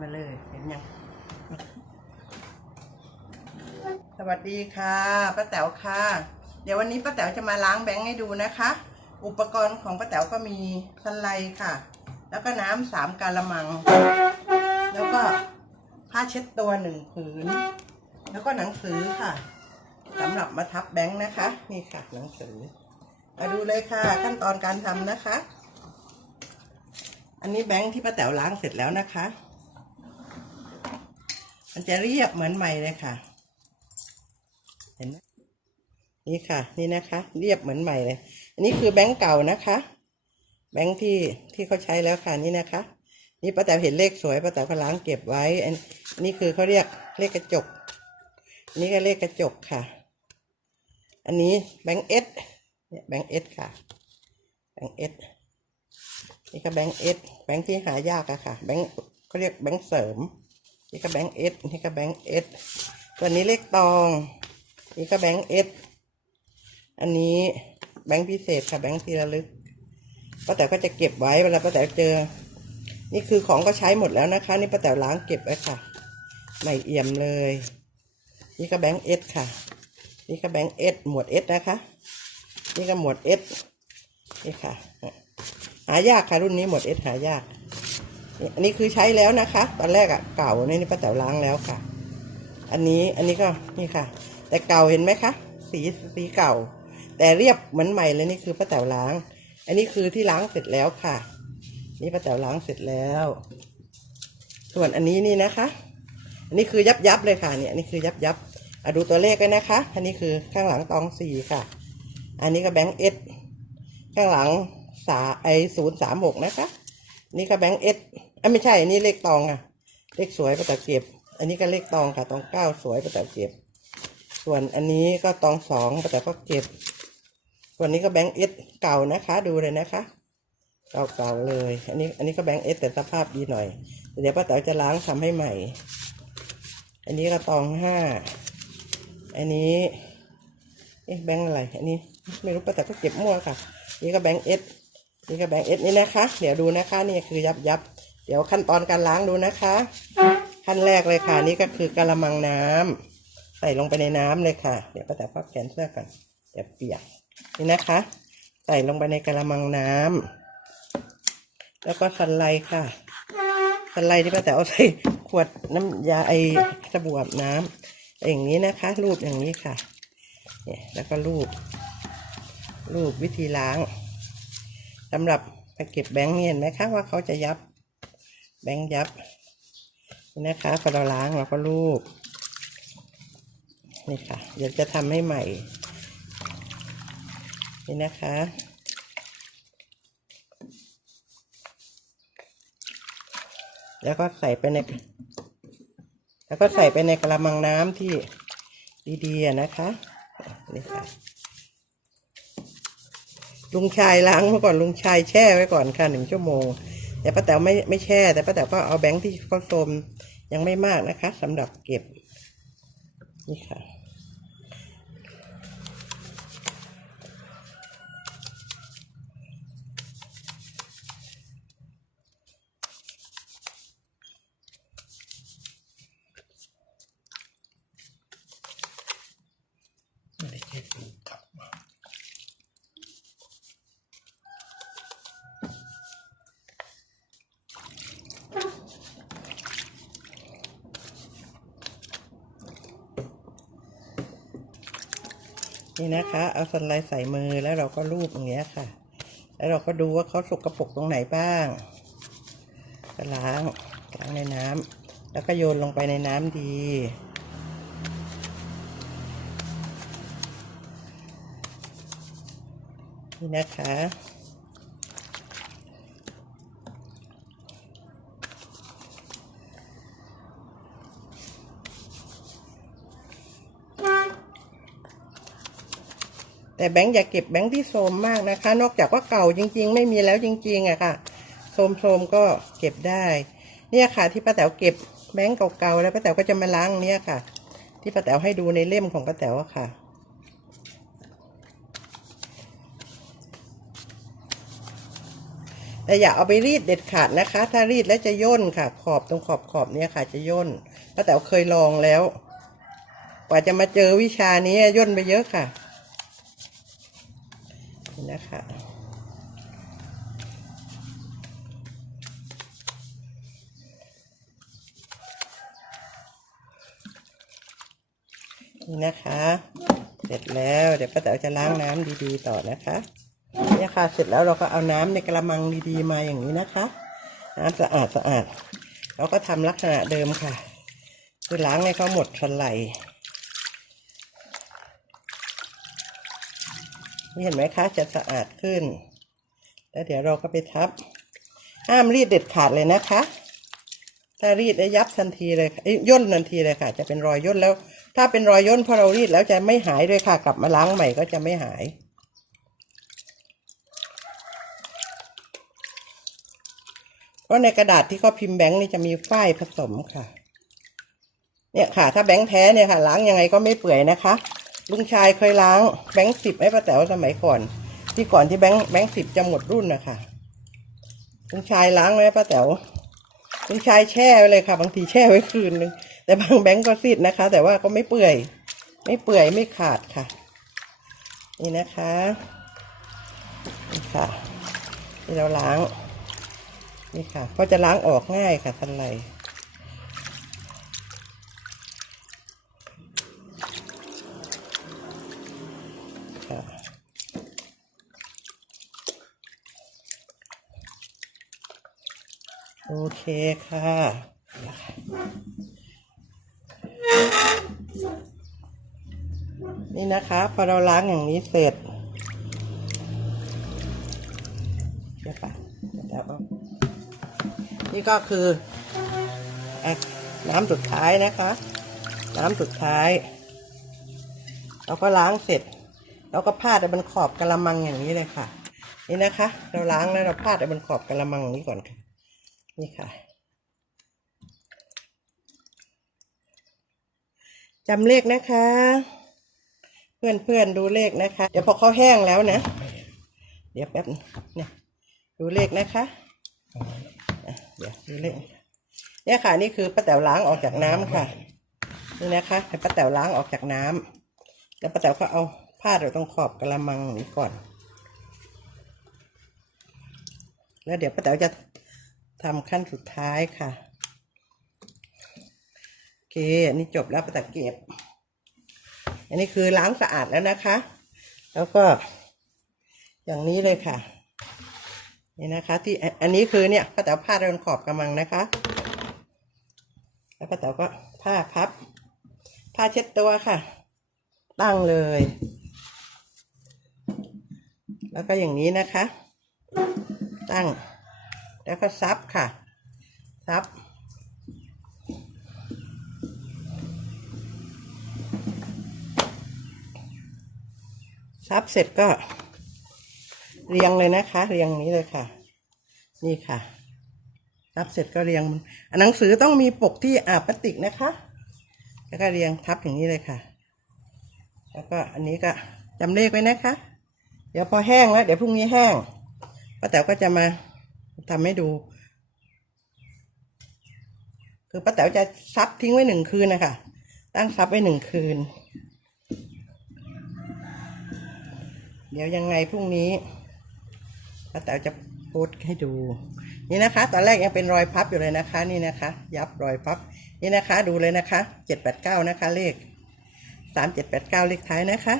มาเลยเห็นยังสวัสดีค่ะป้าแต๋วค่ะ เดี๋ยววันนี้ป้าแต๋วจะมาล้างแบงค์ให้ดูนะคะ อุปกรณ์ของป้าแต๋วก็มีสไลด์ค่ะ แล้วก็น้ำสามกาละมัง แล้วก็ผ้าเช็ดตัวหนึ่งผืน แล้วก็หนังสือค่ะสำหรับมาทับแบงค์นะคะ นี่ค่ะหนังสือมาดูเลยค่ะ ขั้นตอนการทำนะคะ อันนี้แบงค์ที่ป้าแต๋วล้างเสร็จแล้วนะคะ มันจะเรียบเหมือนใหม่เลยค่ะ เห็นไหมนี่ค่ะ นี่นะคะ เรียบเหมือนใหม่เลย อันนี้คือแบงค์เก่านะคะ แบงค์ที่ที่เขาใช้แล้วค่ะนี่นะคะ นี่ป้าแต๋วเห็นเลขสวยป้าแต๋วก็ล้างเก็บไว้ อันนี้คือเขาเรียกเลขกระจกนนี้ก็เลขกระจกค่ะ อันนี้แบงค์เอสเนี่ยแบงค์เอสค่ะ แบงค์เอสนี่ก็แบงค์เอสแบงค์ที่หายากอะค่ะ แบงค์เขาเรียกแบงค์เสริม นี่ก็แบงค์เอสนี่ก็แบงค์เอสตัวนี้เลขตอง นี่ก็แบงค์เอสอันนี้แบงค์พิเศษค่ะแบงค์ที่ระลึกป้าแต๋วก็จะเก็บไว้เวลาป้าแต๋วเจอ นี่คือของก็ใช้หมดแล้วนะคะ นี่ป้าแต๋วล้างเก็บไว้ค่ะไม่เอี่ยมเลย นี่ก็แบงค์เอสค่ะ นี่ก็แบงค์เอสหมวดเอสนะคะ นี่ก็หมวดเอสนี่ค่ะ หายากค่ะรุ่นนี้หมวดเอสหายาก อันนี้คือใช้แล้วนะคะ ตอนแรกอะ่ะเก่านี่นี่ป้าแต๋วล้างแล้วค่ะ อันนี้อันนี้ก็นี่ค่ะ แต่เก่าเห็นไหมคะ สีสีเก่า แต่เรียบเหมือนใหม่เลยนี่คือป้าแต๋วล้าง อันนี้คือที่ล้างเสร็จแล้วค่ะ นี่ป้าแต๋วล้างเสร็จแล้ว ส่วนอันนี้นี่นะคะ อันนี้คือยับยับเลยค่ะเนี่ยอันนี้คือยับยับอะดูตัวเลขกันนะคะ อันนี้คือข้างหลังตองสี่ค่ะ อันนี้ก็แบงค์เอสข้างหลังสาไอศูนย์สามหกนะคะ นี่ก็แบงค์เอส อะไม่ใช่อันนี้เลขตองอะ เลขสวยประตะเก็บอันนี้ก็เลขตองค่ะตองเก้าสวยประตะเก็บส่วนอันนี้ก็ตองสองประตะก็เก็บ ส่วนนี้ก็แบงค์เอสเก่านะคะ ดูเลยนะคะเก่าเก่าๆเลย อันนี้อันนี้ก็แบงค์เอสแต่สภาพดีหน่อย เดี๋ยวป้าแต๋วจะล้างทำให้ใหม่ อันนี้ก็ตองห้า อันนี้เอ๊ะแบงค์อะไร อันนี้ไม่รู้ป้าแต่ก็เก็บมั่วค่ะ นี่ก็แบงค์เอสนี่ก็แบงค์เอสนี่นะคะ เดี๋ยวดูนะคะ นี่คือยับยับ เดี๋ยวขั้นตอนการล้างดูนะคะ ขั้นแรกเลยค่ะ นี่ก็คือกะละมังน้ำใส่ลงไปในน้ำเลยค่ะ เดี๋ยวป้าแต่พับแขนเสื้อก่อนเดี๋ยวเปียกนี่นะคะ ใส่ลงไปในกะละมังน้ำแล้วก็สันไลค่ะสันไลที่ป้าแต่เอาใส่ขวดน้ำยาไอสบู่อาบน้ำอย่างนี้นะคะ รูปอย่างนี้ค่ะเนี่ยแล้วก็รูป รูปวิธีล้างสำหรับไปเก็บแบงค์เนี่ยเห็นไหมคะว่าเขาจะยับ แบงค์ยับนี่นะคะพอเราล้างเราก็รูปนี่ค่ะ เดี๋ยวจะทำให้ใหม่ นี่นะคะแล้วก็ใส่ไปใน แล้วก็ใส่ไปในกระมังน้ำที่ดีๆนะคะ นี่ค่ะ ลุงชายล้างมื่อก่อนลุงชายแช่ไว้ก่อนค่ะหนึ่งชั่วโมง แต่ป้าแต๋วไม่ไม่แช่ แต่ป้าแต๋วก็เอาแบงค์ที่เขาโซมยังไม่มากนะคะสำหรับเก็บ นี่ค่ะไม่ได้แค่ดูกลับ นี่นะคะ เอาสไลด์ใส่มือแล้วเราก็ลูบอย่างเงี้ยค่ะ แล้วเราก็ดูว่าเขาสกปรกตรงไหนบ้างก็ล้างล้างในน้ำแล้วก็โยนลงไปในน้ำดี นี่นะคะ แต่แบงค์อย่าเก็บแบงค์ที่โทรมมากนะคะ นอกจากว่าเก่าจริง ๆ ไม่มีแล้วจริงๆอะค่ะโทรมๆก็เก็บได้ เนี่ยค่ะ ที่ป้าแต๋วเก็บแบงค์เก่าๆแล้วป้าแต๋วก็จะมาล้างเนี่ยค่ะ ที่ป้าแต๋วให้ดูในเล่มของป้าแต๋วอะค่ะแต่แต่อย่าเอาไปรีดเด็ดขาดนะคะ ถ้ารีดแล้วจะย่นค่ะ ขอบตรงขอบขอบเนี่ยค่ะ จะย่นป้าแต๋วเคยลองแล้ว กว่าจะมาเจอวิชานี้ย่นไปเยอะค่ะ นะคะนี่นะคะ เสร็จแล้วเดี๋ยวป้าแต๋วจะล้างน้ำดีๆต่อนะคะเนี่ยค่ะเสร็จแล้วเราก็เอาน้ำในกระมังดีๆมาอย่างนี้นะคะ น้ำสะอาดสะอาดเราก็ทำลักษณะเดิมค่ะ คือล้างให้เขาหมดสไลด์ เห็นไหมคะจะสะอาดขึ้น แล้วเดี๋ยวเราก็ไปทับ ห้ามรีดเด็ดขาดเลยนะคะ ถ้ารีดแล้วยับทันทีเลยยย่นทันทีเลยค่ะ จะเป็นรอยย่นแล้ว ถ้าเป็นรอยย่นพอเรารีดแล้วจะไม่หายด้วยค่ะ กลับมาล้างใหม่ก็จะไม่หายเพราะในกระดาษที่เขาพิมพ์แบงค์นี่จะมีฝ้ายผสมค่ะ เนี่ยค่ะ ถ้าแบงค์แท้เนี่ยค่ะ ล้างยังไงก็ไม่เปื่อยนะคะ ลุงชายเคยล้างแบงค์สิบให้ป้าแต๋วสมัยก่อน ที่ก่อนที่แบงค์แบงค์สิบจะหมดรุ่นนะคะลุงชายล้างไว้ให้ป้าแต๋วคุณชายแช่ไว้เลยค่ะ บางทีแช่ไว้คืนนึงแต่บางแบงก์ก็ซีดนะคะ แต่ว่าก็ไม่เปื่อย ไม่เปื่อยไม่ขาดค่ะ นี่นะคะนี่ค่ะที่เราล้าง นี่ค่ะก็จะล้างออกง่ายค่ะทันไร เคค่ะนี่นะคะ พอเราล้างอย่างนี้เสร็จเดี๋ยวปะเดี๋ยวเอานี่ก็คือน้ำสุดท้ายนะคะ น้ำสุดท้าย เราก็ล้างเสร็จเราก็พาดไปบนขอบกระมังอย่างนี้เลยค่ะ นี่นะคะ เราล้างแล้วเราพาดไปบนขอบกระมังอย่างนี้ก่อนค่ะ นี่ค่ะจำเลขนะคะ เพื่อนเพื่อนๆดูเลขนะคะ เดี๋ยวพอเขาแห้งแล้วนะ เดี๋ยวแป๊บนึงเนี่ยดูเลขนะคะเดี๋ยวดูเลขเนี่ยค่ะนี่คือป้าแต๋วล้างออกจากน้ำค่ะนี่นะคะให้ป้าแต๋วล้างออกจากน้ำแล้วป้าแต๋วก็เอาผ้าเราตรงขอบกระมังนี้ก่อน แล้วเดี๋ยวป้าแต๋วจะ ทำขั้นสุดท้ายค่ะ โอเค อันนี้จบแล้วป้าแต๋วเก็บ อันนี้คือล้างสะอาดแล้วนะคะ แล้วก็อย่างนี้เลยค่ะ นี่นะคะที่อันนี้คือเนี่ยป้าแต๋วผ้าเดินขอบกระมังนะคะ แล้วป้าแต๋วก็ผ้าพับ ผ้าเช็ดตัวค่ะ ตั้งเลย แล้วก็อย่างนี้นะคะ ตั้ง แล้วก็ซับค่ะ ซับ ซับเสร็จก็ เรียงเลยนะคะ เรียงนี้เลยค่ะ นี่ค่ะ ซับเสร็จก็เรียงอะหนังสือต้องมีปกที่อาพลาสติกนะคะ แล้วก็เรียงทับอย่างนี้เลยค่ะ แล้วก็อันนี้ก็จำเลขไว้นะคะ เดี๋ยวพอแห้งแล้ว เดี๋ยวพรุ่งนี้แห้งป้าแต๋วก็จะมา ทำให้ดู คือป้าแต๋วจะซับทิ้งไว้หนึ่งคืนนะคะตั้งซับไว้หนึ่งคืน เดี๋ยวยังไงพรุ่งนี้ป้าแต๋วจะโพสให้ดู นี่นะคะ ตอนแรกยังเป็นรอยพับอยู่เลยนะคะ นี่นะคะ ยับรอยพับ นี่นะคะ ดูเลยนะคะเจ็ดแปดเก้านะคะ เลขสามเจ็ดแปดเก้าเลขท้ายนะคะ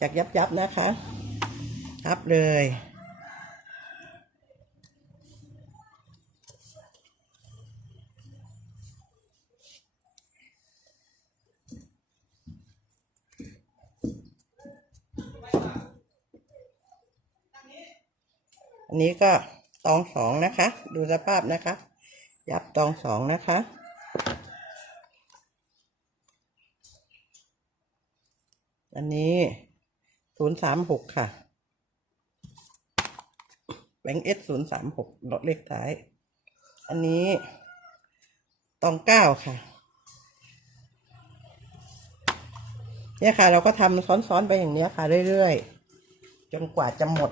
จากยับยับนะคะ ทับเลย อันนี้ก็ตองสองนะคะ ดูสภาพนะคะ ยับตองสองนะคะ อันนี้ศูนย์สามหกค่ะ แบงค์เอสศูนย์สามหกดอทเลขท้าย อันนี้ตองเก้าค่ะ เนี่ยค่ะ เราก็ทำซ้อนๆไปอย่างเนี้ยค่ะ เรื่อยๆ จนกว่าจะหมด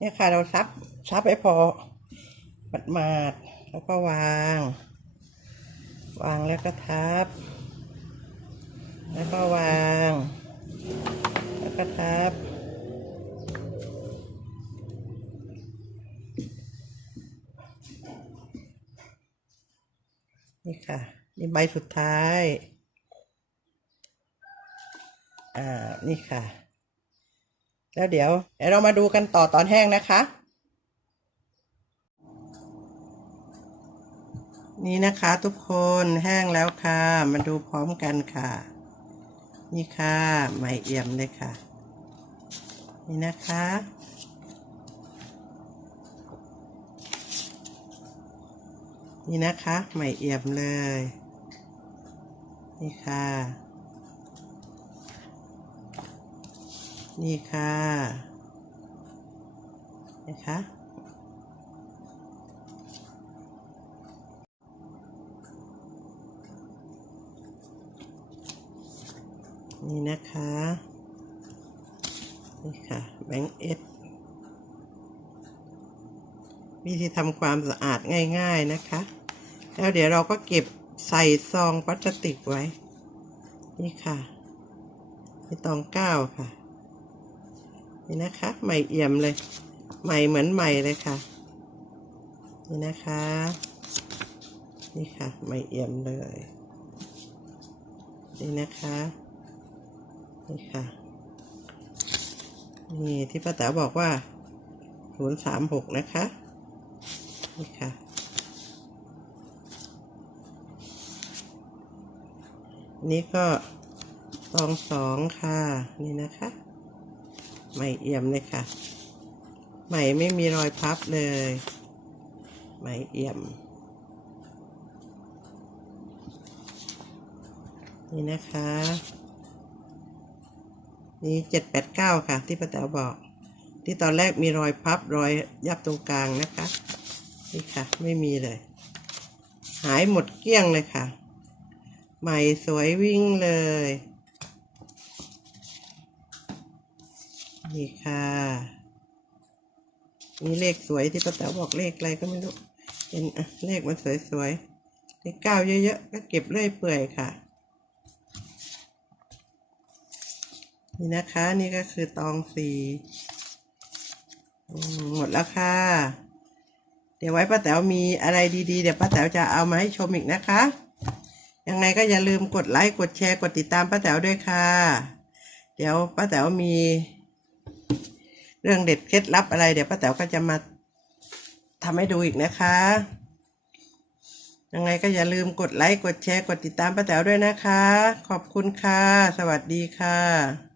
เนี่ยค่ะเราซับซับให้พอมัดมาดๆแล้วก็วาง วางแล้วก็ทับ แล้วก็วาง แล้วก็ทับนี่ค่ะนี่ใบสุดท้าย อ่า นี่ค่ะ แล้วเดี๋ยวเดี๋ยวเรามาดูกันต่อตอนแห้งนะคะ นี่นะคะทุกคนแห้งแล้วค่ะ มาดูพร้อมกันค่ะ นี่ค่ะไหมเอี่ยมเลยค่ะ นี่นะคะนี่นะคะไหมเอี่ยมเลย นี่ค่ะ นี่ค่ะนะคะนี่นะคะ นี่ค่ะแบงค์เอสวิธีทำความสะอาดง่ายๆนะคะ แล้วเดี๋ยวเราก็เก็บใส่ซองพลาสติกไว้ นี่ค่ะ นี่ตองเก้าค่ะ นี่นะคะ ใหม่เอี่ยมเลย ใหม่เหมือนใหม่เลยค่ะ นี่นะคะ นี่ค่ะ ใหม่เอี่ยมเลย นี่นะคะ นี่ค่ะ นี่ที่ป้าแต๋วบอกว่าศูนย์สามหกนะคะ นี่ค่ะนนี้ก็ตองสองค่ะ นี่นะคะ ใหม่เอี่ยมเลยค่ะ ใหม่ไม่มีรอยพับเลย ใหม่เอี่ยม นี่นะคะ นี่เจ็ดแปดเก้าค่ะ ที่ป้าแต๋วบอก ที่ตอนแรกมีรอยพับรอยยับตรงกลางนะคะ นี่ค่ะ ไม่มีเลย หายหมดเกลี้ยงเลยค่ะ ใหม่สวยวิ่งเลย นี่ค่ะมีเลขสวยที่ป้าแต๋วบอกเลขอะไรก็ไม่รู้เป็นเลขมันสวยๆเลขเก้าเยอะๆก็เก็บเรื่อยเปื่อยค่ะนี่นะคะนี่ก็คือตองสีหมดแล้วค่ะ เดี๋ยวไว้ป้าแต๋วมีอะไรดีๆ เดี๋ยวป้าแต๋วจะเอามาให้ชมอีกนะคะ ยังไงก็อย่าลืมกดไลค์กดแชร์กดติดตามป้าแต๋วด้วยค่ะ เดี๋ยวป้าแต๋วมี เรื่องเด็ดเคล็ดลับอะไรเดี๋ยวป้าแต๋วก็จะมาทำให้ดูอีกนะคะ ยังไงก็อย่าลืมกดไลค์ กดแชร์ กดติดตามป้าแต๋วด้วยนะคะ ขอบคุณค่ะ สวัสดีค่ะ